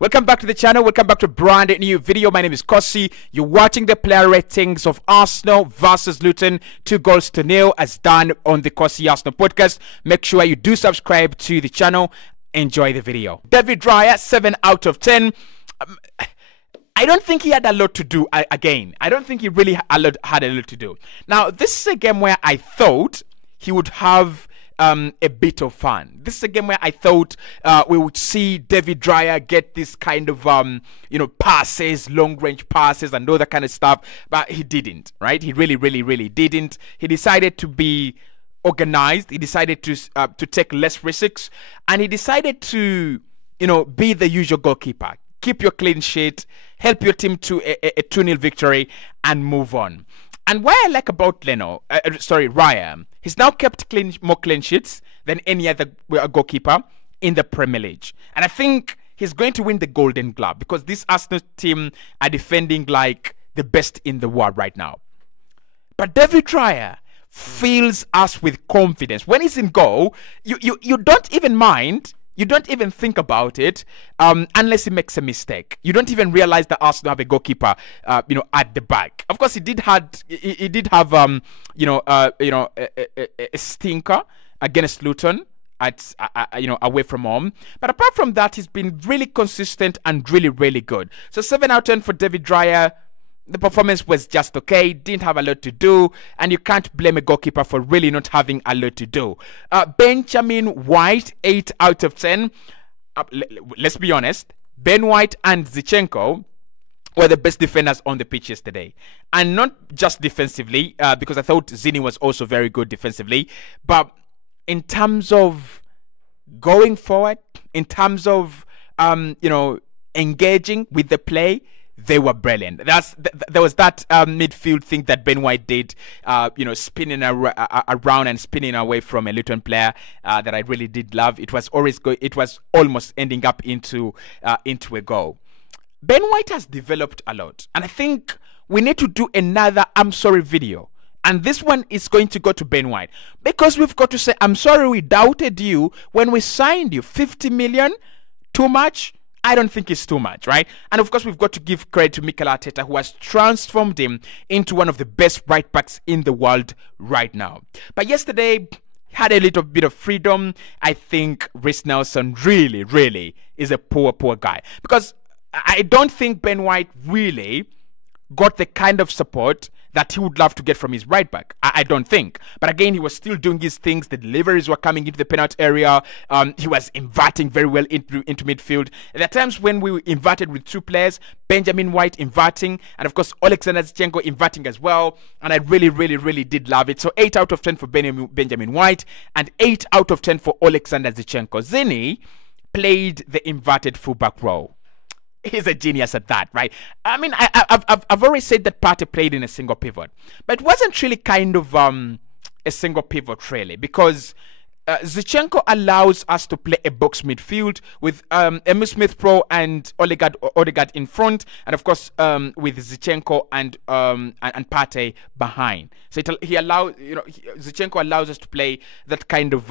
Welcome back to the channel. Welcome back to a brand new video. My name is Cossy. You're watching the player ratings of Arsenal versus Luton, 2-0 as done on the Cossy Arsenal podcast. Make sure you do subscribe to the channel. Enjoy the video. David Raya, 7 out of 10. I don't think he had a lot to do again. I don't think he really had a lot to do. Now, this is a game where I thought he would have a bit of fun. This is a game where I thought we would see David Raya get this kind of passes, long-range passes and all that kind of stuff, but he didn't, right? He really didn't. He decided to be organized. He decided to take less risks, and he decided to be the usual goalkeeper. Keep your clean sheet, help your team to a 2-0 victory, and move on. And what I like about Raya, he's now kept more clean sheets than any other goalkeeper in the Premier League. And I think he's going to win the Golden Glove because this Arsenal team are defending like the best in the world right now. But David Raya fills us with confidence. When he's in goal, you don't even mind. You don't even think about it unless he makes a mistake. You don't even realize that Arsenal have a goalkeeper, at the back. Of course, he did have a stinker against Luton away from home. But apart from that, he's been really consistent and really good. So 7 out of 10 for David Raya. The performance was just okay, didn't have a lot to do, and you can't blame a goalkeeper for really not having a lot to do. Benjamin White, 8 out of 10. Let's be honest, Ben White and Zinchenko were the best defenders on the pitch yesterday. And not just defensively, because I thought Zini was also very good defensively, but in terms of going forward, in terms of, engaging with the play, they were brilliant. There was that midfield thing that Ben White did, spinning around and spinning away from a Luton player that I really did love. It was almost ending up into a goal. Ben White has developed a lot, and I think we need to do another "I'm sorry" video. And this one is going to go to Ben White because we've got to say, "I'm sorry, we doubted you when we signed you. 50 million, too much." I don't think it's too much, right? And of course, we've got to give credit to Mikel Arteta, who has transformed him into one of the best right backs in the world right now. But yesterday, had a little bit of freedom. I think Reece Nelson really is a poor guy. Because I don't think Ben White really got the kind of support that he would love to get from his right back. I don't think. But again, he was still doing his things. The deliveries were coming into the penalty area. He was inverting very well into midfield. There are times when we inverted with two players, Benjamin White inverting, and of course, Alexander Zinchenko inverting as well. And I really did love it. So 8 out of 10 for Benjamin White and 8 out of 10 for Alexander Zinchenko. Zini played the inverted fullback role. He's a genius at that, right? I mean, I've already said that Partey played in a single pivot, but it wasn't really kind of a single pivot really, because Zinchenko allows us to play a box midfield with Emil Smith-Rowe and Odegaard in front, and of course with Zinchenko and Partey behind. So Zinchenko allows us to play that kind of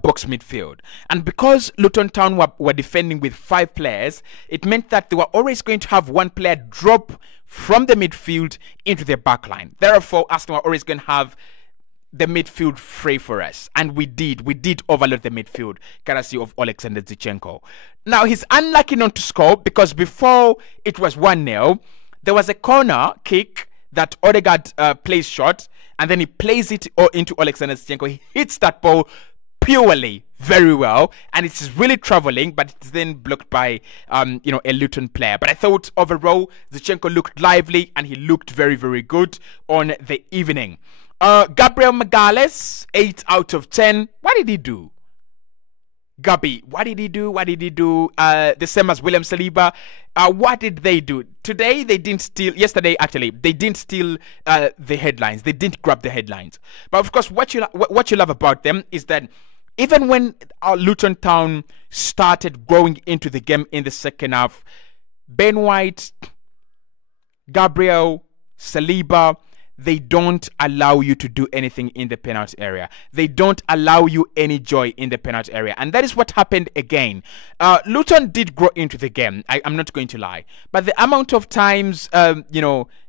box midfield. And because Luton Town were defending with 5 players, it meant that they were always going to have one player drop from the midfield into their back line. Therefore, Arsenal were always going to have the midfield free for us. And we did overload the midfield, courtesy of Alexander Zinchenko. Now, he's unlucky not to score because before it was 1-0, there was a corner kick that Odegaard plays short, and then he plays it into Alexander Zinchenko. He hits that ball purely very well, and it's really traveling, but it's then blocked by a Luton player. But I thought overall Zinchenko looked lively and he looked very good on the evening. Gabriel Magalhaes, 8 out of 10. What did he do? Gabi, what did he do? The same as William Saliba. What did they do? Today they didn't steal. Yesterday, actually, they didn't steal the headlines. They didn't grab the headlines. But of course, what you love about them is that even when Luton Town started growing into the game in the second half, Ben White, Gabriel, Saliba, they don't allow you to do anything in the penalty area. They don't allow you any joy in the penalty area. And that is what happened again. Luton did grow into the game. I'm not going to lie. But the amount of times,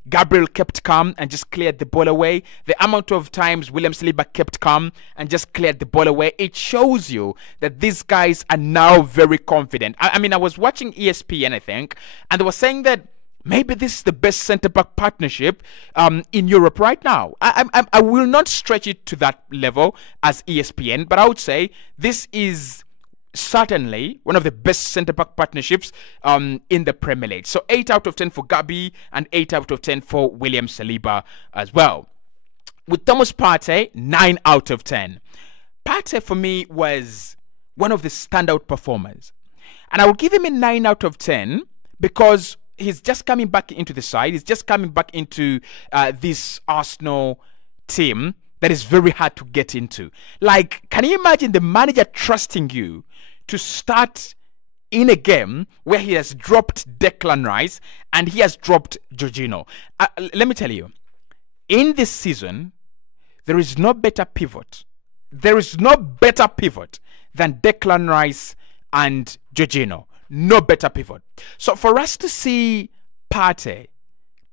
Gabriel kept calm and just cleared the ball away. The amount of times William Saliba kept calm and just cleared the ball away. It shows you that these guys are now very confident. I mean, I was watching ESPN, I think, and they were saying that maybe this is the best centre-back partnership in Europe right now. I will not stretch it to that level as ESPN, but I would say this is certainly one of the best centre-back partnerships in the Premier League. So 8 out of 10 for Gabi and 8 out of 10 for William Saliba as well. With Thomas Partey, 9 out of 10. Partey for me was one of the standout performers. And I will give him a 9 out of 10 because he's just coming back into the side. He's just coming back into this Arsenal team that is very hard to get into. Like, can you imagine the manager trusting you to start in a game where he has dropped Declan Rice and he has dropped Jorginho? Let me tell you, in this season, there is no better pivot. There is no better pivot than Declan Rice and Jorginho. No better pivot. So for us to see Partey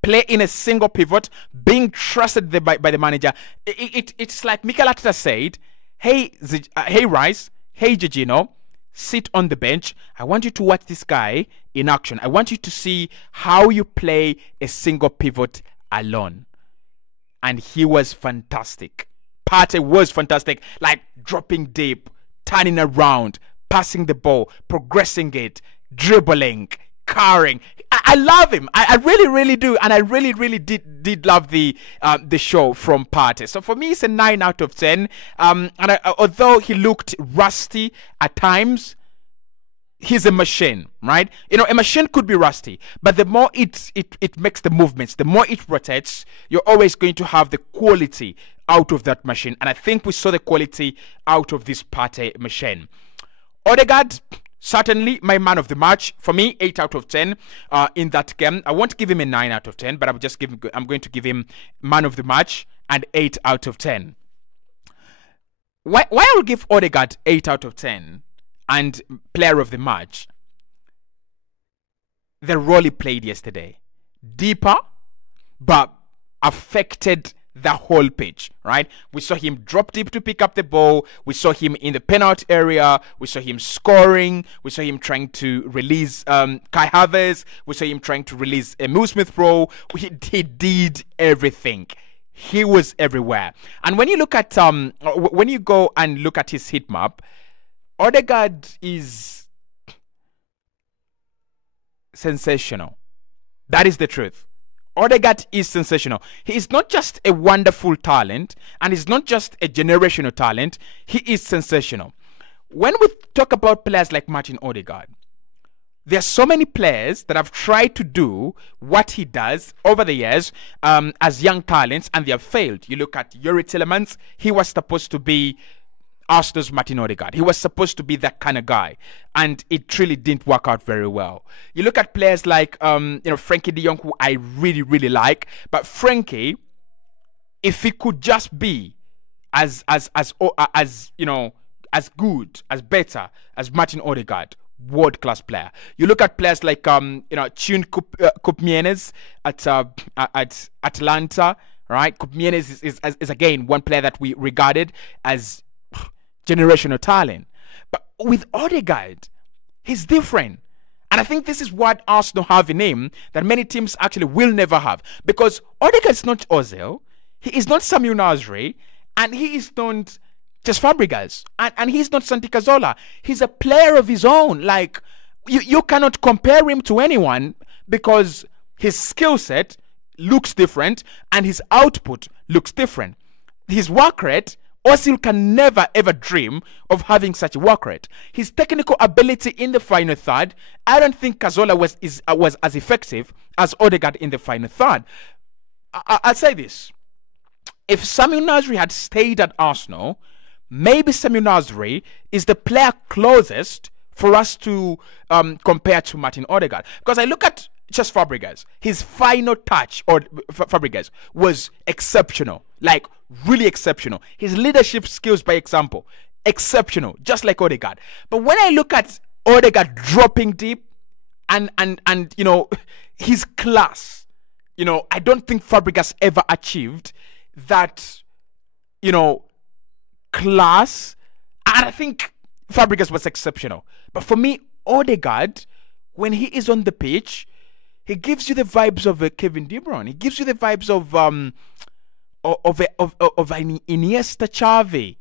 play in a single pivot, being trusted by the manager, it's like Mikel Arteta said, hey Rice, hey Jorginho, sit on the bench. I want you to watch this guy in action. I want you to see how you play a single pivot alone. And he was fantastic. Partey was fantastic, like dropping deep, turning around, passing the ball, progressing it, dribbling, carrying. I love him. I really, really do. And I really, really did love the show from Partey. So for me, it's a 9 out of 10. Although he looked rusty at times, he's a machine, right? You know, a machine could be rusty, but the more it makes the movements, the more it rotates, you're always going to have the quality out of that machine. And I think we saw the quality out of this Partey machine. Odegaard, certainly my man of the match. For me, 8 out of 10 in that game. I won't give him a 9 out of 10, but I'm going to give him man of the match and 8 out of 10. Why I'll give Odegaard 8 out of 10 and player of the match? The role he played yesterday. Deeper, but affected the whole pitch, right? We saw him drop deep to pick up the ball. We saw him in the penalty area. We saw him scoring. We saw him trying to release Kai Havertz. We saw him trying to release Emile Smith-Rowe. He did everything. He was everywhere. And when you look at when you go and look at his heat map, Odegaard is sensational. That is the truth. Odegaard is sensational. He is not just a wonderful talent, and he's not just a generational talent. He is sensational. When we talk about players like Martin Odegaard, there are so many players that have tried to do what he does over the years as young talents, and they have failed. You look at Yuri Tillemans. He was supposed to be Arsenal's Martin Odegaard. He was supposed to be that kind of guy, and it really didn't work out very well. You look at players like Frankie de Jong, who I really, really like, but Frankie, if he could just be as good, as better as Martin Odegaard, world-class player. You look at players like Tune Koopmeiners at Atlanta, right? Koopmeiners is again one player that we regarded as generational talent. But with Odegaard, he's different. And I think this is what Arsenal have in him that many teams actually will never have. Because Odegaard is not Ozil, he is not Samuel Nasri, and he is not just Fabregas, and he's not Santi Cazorla. He's a player of his own. Like, you cannot compare him to anyone because his skill set looks different and his output looks different. His work rate, Ozil can never ever dream of having such a work rate. His technical ability in the final third, I don't think Cazorla was as effective as Odegaard in the final third. I'll say this. If Samuel Nasri had stayed at Arsenal, maybe Samuel Nasri is the player closest for us to compare to Martin Odegaard. Because I look at just Fabregas. His final touch, or Fabregas, was exceptional. Like, really exceptional. His leadership skills, by example, exceptional, just like Odegaard. But when I look at Odegaard dropping deep and you know, his class, you know, I don't think Fabregas ever achieved that, you know, class. And I think Fabregas was exceptional. But for me, Odegaard, when he is on the pitch, he gives you the vibes of Kevin De Bruyne. He gives you the vibes of an Iniesta, Xavi.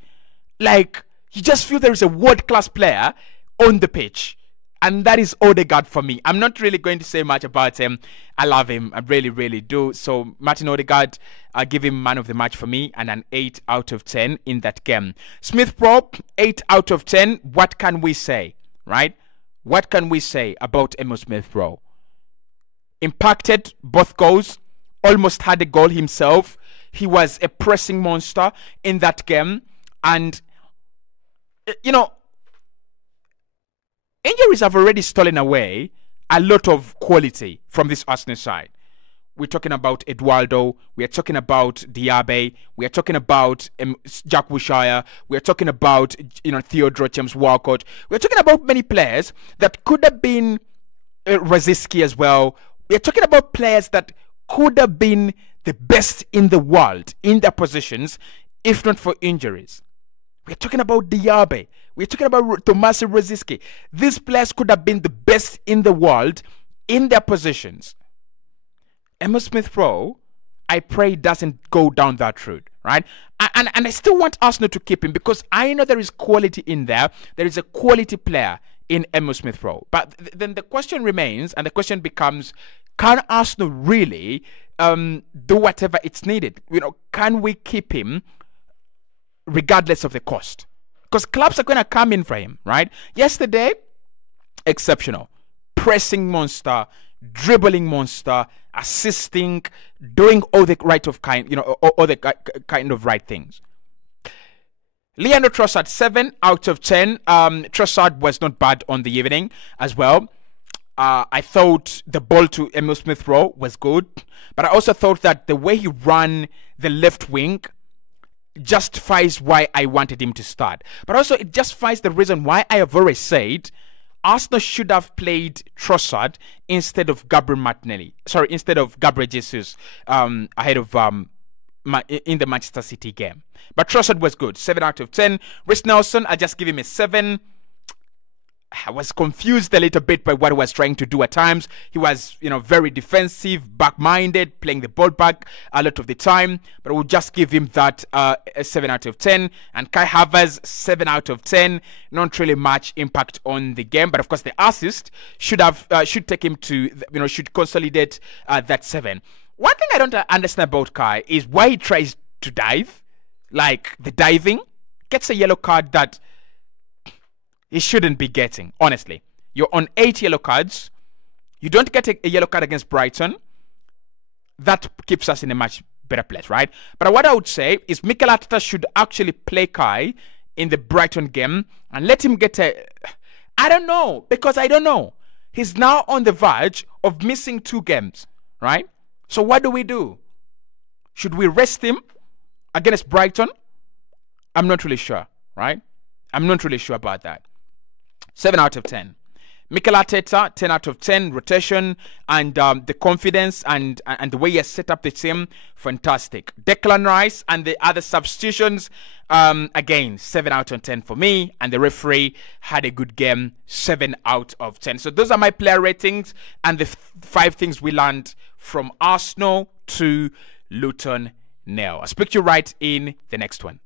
Like, you just feel there is a world-class player on the pitch. And that is Odegaard for me. I'm not really going to say much about him. I love him. I really, really do. So, Martin Odegaard, I give him man of the match for me, and an 8 out of 10 in that game. Smith Rowe, 8 out of 10. What can we say, right? What can we say about Emil Smith Rowe? Impacted both goals, almost had a goal himself. He was a pressing monster in that game. And, you know, injuries have already stolen away a lot of quality from this Arsenal side. We're talking about Eduardo. We are talking about Diaby. We are talking about Jack Wilshere. We are talking about, you know, Theodore James Walcott. We are talking about many players that could have been Rosicky as well. We are talking about players that could have been the best in the world in their positions, if not for injuries. We are talking about Diaby. We are talking about Tomasi Rosicky. These players could have been the best in the world in their positions. Emil Smith Rowe, I pray, doesn't go down that route, right? And I still want Arsenal to keep him, because I know there is quality in there. There is a quality player in Emil Smith Rowe. But then the question remains, and the question becomes, can Arsenal really do whatever it's needed? You know, can we keep him regardless of the cost? Because clubs are going to come in for him, right? Yesterday, exceptional. Pressing monster, dribbling monster, assisting, doing all the right of kind, you know, all the kind of right things. Leandro Trossard, 7 out of 10. Trossard was not bad on the evening as well. I thought the ball to Emil Smith Rowe was good, but I also thought that the way he ran the left wing justifies why I wanted him to start. But also it justifies the reason why I have always said Arsenal should have played Trossard instead of Gabriel Martinelli. Sorry, instead of Gabriel Jesus ahead of in the Manchester City game. But Trossard was good. 7 out of 10. Reece Nelson, I'll just give him a 7. I was confused a little bit by what he was trying to do at times. He was, you know, very defensive, back-minded, playing the ball back a lot of the time. But we'll just give him that a 7 out of 10. And Kai Havertz, 7 out of 10. Not really much impact on the game. But of course, the assist should take him to, you know, should consolidate that 7. One thing I don't understand about Kai is why he tries to dive. Like, the diving gets a yellow card that he shouldn't be getting, honestly. You're on 8 yellow cards. You don't get a yellow card against Brighton. That keeps us in a much better place, right? But what I would say is Mikel Arteta should actually play Kai in the Brighton game and let him get a... I don't know, because I don't know. He's now on the verge of missing 2 games, right? So what do? Should we rest him against Brighton? I'm not really sure, right? I'm not really sure about that. 7 out of 10. Mikel Arteta, 10 out of 10. Rotation and the confidence and the way he has set up the team, fantastic. Declan Rice and the other substitutions, again, 7 out of 10 for me. And the referee had a good game, 7 out of 10. So those are my player ratings and the 5 things we learned from Arsenal to Luton 0. I'll speak to you right in the next one.